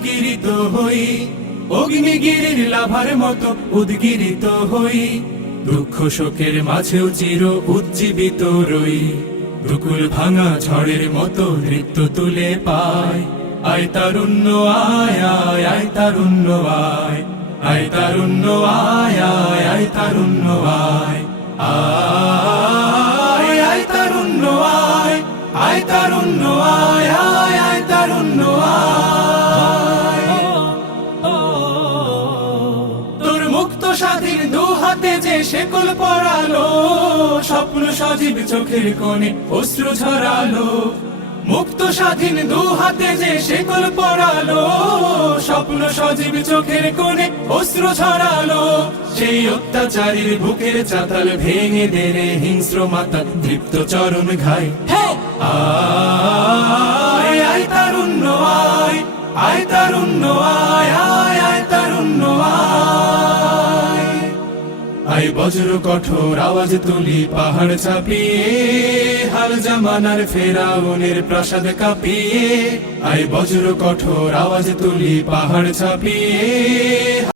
উদ্গিরিত হই, অগ্নিগিরির লাভার মতো উদ্গিরিত হই, দুঃখ শোকের মাঝেও চির উজ্জীবিত রই, দুকুল ভাঙা ঝড়ের মতো নৃত্য তুলে পায়। আয় তারুণ্য আয় আয় আয় তারুণ্য আয়, আয় তারুণ্য আয় আয় আয় তারুণ্য আয়, আয় আয় তারুণ্য আয়, আয় তারুণ্য আয় আয় আয় তারুণ্য আয়। তোর মুক্ত স্বাধীন দু হাতে যে শেকল পরালো, স্বপ্ন সজীব চোখের কোণে অশ্রু ঝরালো। মুক্ত স্বাধীন দু হাতে যে শেকল পরালো, স্বপ্ন সজীব চোখের কোণে অশ্রু ঝরালো। সেই অত্যাচারীর বুকের চাতাল ভেঙে দেরে হিংস্র মাতা তৃপ্ত চরণ ঘাই। আয় আয় তারুণ্য আয়, আয় তারুণ্য আয় আয় আয় তারুণ্য আয়। আয় বজ্র কঠোর আওয়াজ তুলি পাহাড় ছাপিয়ে, হাল জামানার ফেরাউনের প্রাসাদ কাঁপিয়ে। আয় বজ্র কঠোর আওয়াজ তুলি পাহাড় ছাপিয়ে।